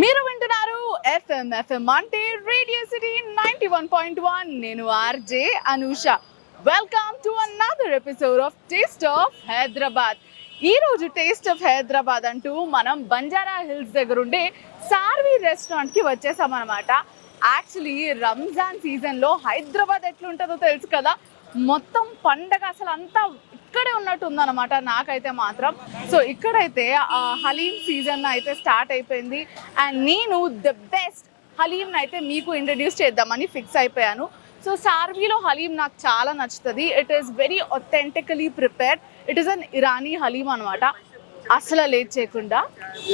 మీరు వింటున్నారు ఎఫ్ఎం అంటే రేడియో సిటీ 91.1. నేను RJ Anusha. Welcome to another episode of taste of Hyderabad. ఈ రోజు టేస్ట్ ఆఫ్ హైదరాబాద్ అంటూ మనం బంజారా హిల్స్ దగ్గర ఉండే సార్వి రెస్టారెంట్కి వచ్చేసామన్నమాట. యాక్చువల్లీ రంజాన్ సీజన్లో హైదరాబాద్ ఎట్లుంటుందో తెలుసు కదా, మొత్తం పండగ అసలు అంతా ఇక్కడే ఉన్నట్టు ఉందన్నమాట నాకైతే మాత్రం. సో ఇక్కడైతే హలీం సీజన్ అయితే స్టార్ట్ అయిపోయింది అండ్ నేను ద బెస్ట్ హలీంని అయితే మీకు ఇంట్రడ్యూస్ చేద్దామని ఫిక్స్ అయిపోయాను. సో సార్వీలో హలీం నాకు చాలా నచ్చుతుంది. It is very authentically prepared. It is an Irani haleem అనమాట. అసలు లేట్ చేయకుండా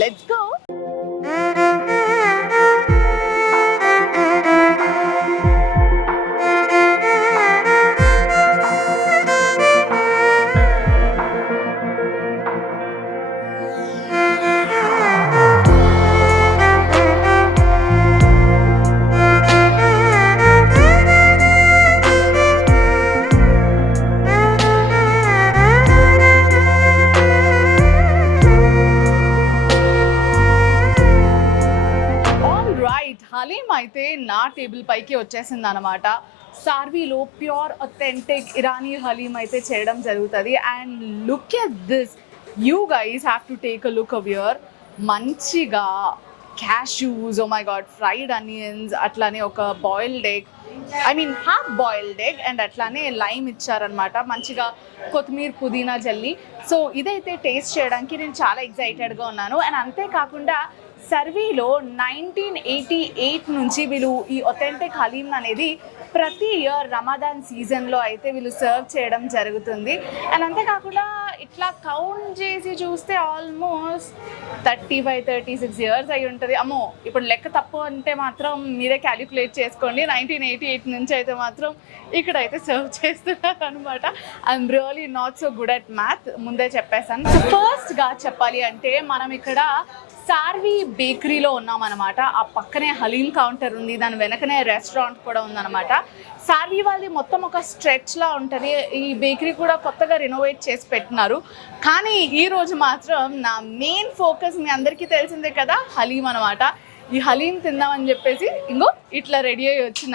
లెట్స్ గో. హలీం అయితే నా టేబుల్ పైకి వచ్చేసింది అనమాట. సార్వీలో ప్యూర్ ఒథెంటిక్ ఇరానీ హలీం అయితే చేయడం జరుగుతుంది. And look at this, you guys have to take a look of your. మంచిగా cashews, oh my God, fried onions, అట్లానే ఒక boiled egg, half boiled egg and అట్లానే లైమ్ ఇచ్చారనమాట. మంచిగా కొత్తిమీర పుదీనా జల్లి. సో ఇదైతే టేస్ట్ చేయడానికి నేను చాలా ఎక్సైటెడ్గా ఉన్నాను. అండ్ అంతేకాకుండా సర్వీలో 1988 నుంచి వీళ్ళు ఈ ఒథెంటిక్ హలీం అనేది ప్రతి ఇయర్ రమదాన్ సీజన్లో అయితే వీళ్ళు సర్వ్ చేయడం జరుగుతుంది. అండ్ అంతేకాకుండా ఇట్లా కౌంట్ చేసి చూస్తే ఆల్మోస్ట్ 35-36 ఇయర్స్ అయి ఉంటుంది. అమ్మో, ఇప్పుడు లెక్క తప్పు అంటే మాత్రం మీరే క్యాలిక్యులేట్ చేసుకోండి. 1988 నుంచి అయితే మాత్రం ఇక్కడైతే సర్వ్ చేస్తున్నారు అనమాట. I'm really not so good at math, ముందే చెప్పేసాను. సో ఫస్ట్గా చెప్పాలి అంటే మనం ఇక్కడ సార్వి బేకరీలో ఉన్నామన్నమాట. ఆ పక్కనే హలీం కౌంటర్ ఉంది, దాని వెనకనే రెస్టారెంట్ కూడా ఉందన్నమాట. సార్వి వాళ్ళది మొత్తం ఒక స్ట్రెచ్లా ఉంటుంది. ఈ బేకరీ కూడా కొత్తగా రెనోవేట్ చేసి పెట్టినారు. కానీ ఈరోజు మాత్రం నా మెయిన్ ఫోకస్ మీ అందరికీ తెలిసిందే కదా, హలీం అనమాట. ఈ హలీం తిందామని చెప్పేసి ఇంకో ఇట్లా రెడీ అయ్యి వచ్చిన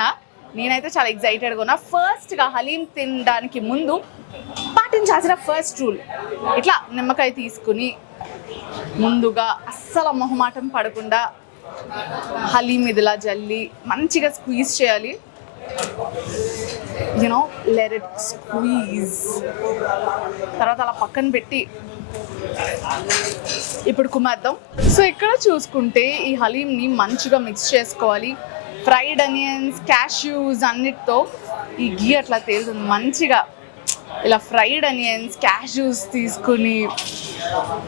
నేనైతే చాలా ఎక్సైటెడ్గా ఉన్నా. ఫస్ట్గా హలీం తినడానికి ముందు పాటించాల్సిన ఫస్ట్ రూల్, ఇట్లా నిమ్మకాయ తీసుకుని ముందుగా అస్సలు మొహమాటం పడకుండా హలీం ఇదిలా జల్లి మంచిగా స్క్వీజ్ చేయాలి. You know, let it squeeze. తర్వాత అలా పక్కన పెట్టి ఇప్పుడు కుమ్మేద్దాం. సో ఇక్కడ చూసుకుంటే ఈ హలీంని మంచిగా మిక్స్ చేసుకోవాలి. ఫ్రైడ్ అనియన్స్, క్యాష్యూస్ అన్నిటితో ఈ గీ అట్లా తేలుతుంది. మంచిగా ఇలా ఫ్రైడ్ అనియన్స్, క్యాష్యూస్ తీసుకుని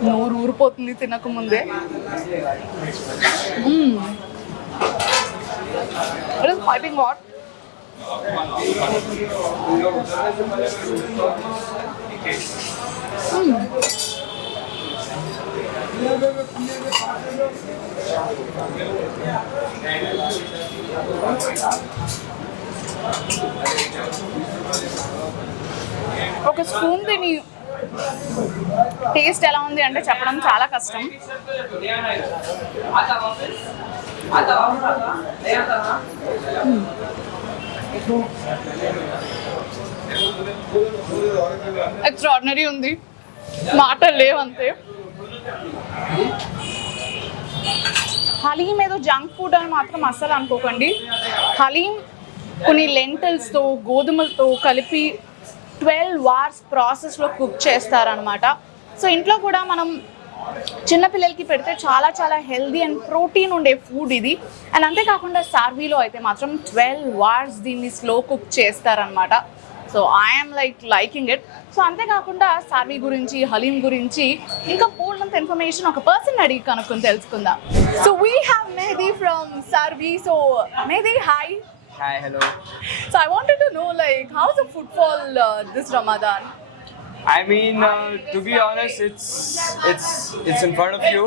నోరు ఊరిపోతుంది తినకముందే. It is piping hot. ఒక స్పూన్ తిని టేస్ట్ ఎలా ఉంది అంటే చెప్పడం చాలా కష్టం. ఎక్స్ట్రాడినరీ ఉంది, మాటలు లేవంతే. హలీం ఏదో జంక్ ఫుడ్ అని మాత్రం అస్సలు అనుకోకండి. హలీం కొన్ని లెంటిల్స్తో, గోధుమలతో కలిపి 12 hours ప్రాసెస్లో కుక్ చేస్తారనమాట. సో ఇంట్లో కూడా మనం చిన్నపిల్లలకి పెడితే చాలా చాలా హెల్దీ అండ్ ప్రోటీన్ ఉండే ఫుడ్ ఇది. అండ్ అంతేకాకుండా సార్వీలో అయితే మాత్రం 12 hours దీన్ని స్లో కుక్ చేస్తారనమాట. So I'm liking it. So అంతేకాకుండా సార్వీ గురించి, హలీం గురించి ఇంకా పూర్ణంత ఇన్ఫర్మేషన్ ఒక పర్సన్ అడిగి కనుక్కొని తెలుసుకుందాం. So we have Mehdi from Sarvi. So Mehdi, hi. Hi, hello. So I wanted to know, how's the footfall this Ramadan? To be honest, it's in front of you.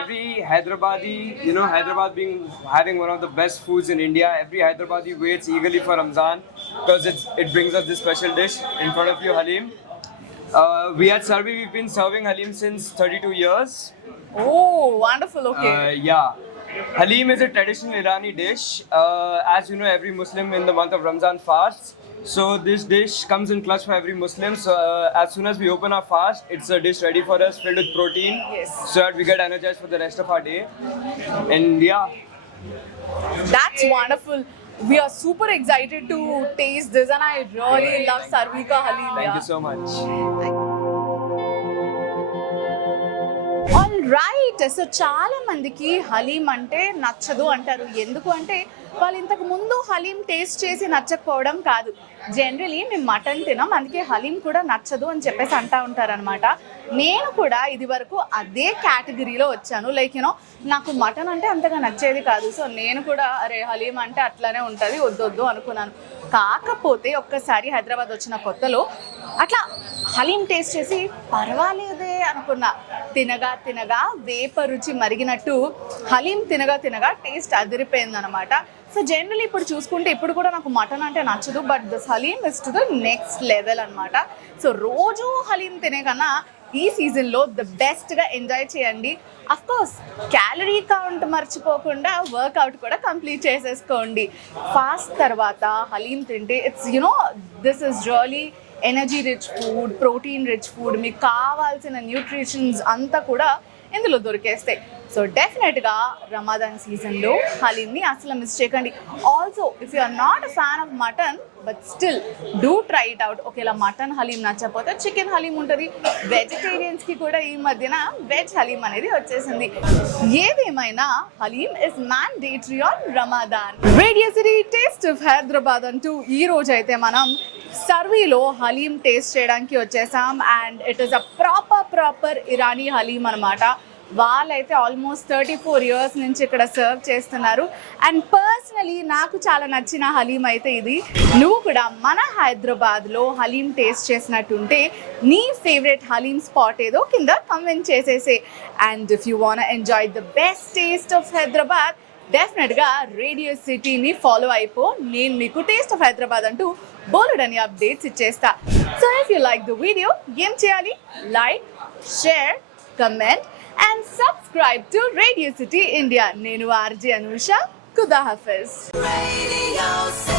Every Hyderabadi, Hyderabad having one of the best foods in India. Every Hyderabadi waits eagerly for Ramzan because it brings us this special dish in front of you, Halim. We at Sarvi, we've been serving Halim since 32 years. Oh, wonderful. Okay. Yeah. Halim is a traditional Irani dish. As you know, every Muslim in the month of Ramzan fasts. So this dish comes in clutch for every Muslim. So as soon as we open our fast, it's a dish ready for us, filled with protein, Yes. so that we get energized for the rest of our day. And yeah, That's wonderful. We are super excited to taste this, and I really love Sarvika Halim. thank you so much. All right. So చాలా మందికి హలీం అంటే నచ్చదు అంటారు. ఎందుకు అంటే వాళ్ళు ఇంతకు ముందు హలీం టేస్ట్ చేసి నచ్చకపోవడం కాదు, జనరలీ మేము మటన్ తినాం అందుకే హలీం కూడా నచ్చదు అని చెప్పేసి అంటూ ఉంటారనమాట. నేను కూడా ఇది వరకు అదే కేటగిరీలో వచ్చాను. లైక్ యూనో నాకు మటన్ అంటే అంతగా నచ్చేది కాదు. సో నేను కూడా అరే హలీం అంటే అట్లానే ఉంటుంది వద్దొద్దు అనుకున్నాను. కాకపోతే ఒక్కసారి హైదరాబాద్ వచ్చిన కొత్తలో అట్లా హలీం టేస్ట్ చేసి పర్వాలేదే అనుకున్నా. తినగా తినగా వేప రుచి మరిగినట్టు హలీం తినగా తినగా టేస్ట్ అదిరిపోయింది అనమాట. సో జనరల్లీ ఇప్పుడు చూసుకుంటే ఇప్పుడు కూడా నాకు మటన్ అంటే నచ్చదు, but this haleem is to the next level అనమాట. సో రోజు హలీం తినే కన్నా ఈ సీజన్లో ద బెస్ట్గా ఎంజాయ్ చేయండి. అఫ్కోర్స్ క్యాలరీ కౌంట్ మర్చిపోకుండా వర్కౌట్ కూడా కంప్లీట్ చేసేసుకోండి. ఫాస్ట్ తర్వాత హలీం తింటే it's you know this is really energy rich food, protein rich food, మీకు కావాల్సిన న్యూట్రిషన్స్ అంతా కూడా ఇందులో దొరికేస్తాయి. సో డెఫినెట్గా రమదాన్ సీజన్లో హలీంని అసలు మిస్ చేయకండి. Also if you are not a fan of mutton but still do try it out. ఒకవేళ మటన్ హలీం నచ్చకపోతే చికెన్ హలీం ఉంటుంది. వెజిటేరియన్స్కి కూడా ఈ మధ్యన వెజ్ హలీం అనేది వచ్చేసింది. ఏదేమైనా haleem is mandatory on Ramadan. Radio city taste of Hyderabad అంటూ ఈ రోజు అయితే మనం సర్వీలో హలీం టేస్ట్ చేయడానికి వచ్చేసాం. And it is a proper Irani haleem అనమాట. వాళ్ళైతే ఆల్మోస్ట్ 34 years నుంచి ఇక్కడ సర్వ్ చేస్తున్నారు. అండ్ పర్సనలీ నాకు చాలా నచ్చిన హలీం అయితే ఇది. నువ్వు కూడా మన హైదరాబాద్లో హలీం టేస్ట్ చేసినట్టుంటే నీ ఫేవరెట్ హలీం స్పాట్ ఏదో కింద కమెంట్ చేసేసే. And if you want enjoy the best taste of Hyderabad డెఫినెట్గా రేడియో సిటీని ఫాలో అయిపో. నేను మీకు టేస్ట్ ఆఫ్ హైదరాబాద్ అంటూ బోలెడని అప్డేట్స్ ఇచ్చేస్తా. So if you like the video ఏం చేయాలి? Like, share, comment and subscribe to Radio City India. Nenu RJ Anusha. Khuda Hafiz. Radio City.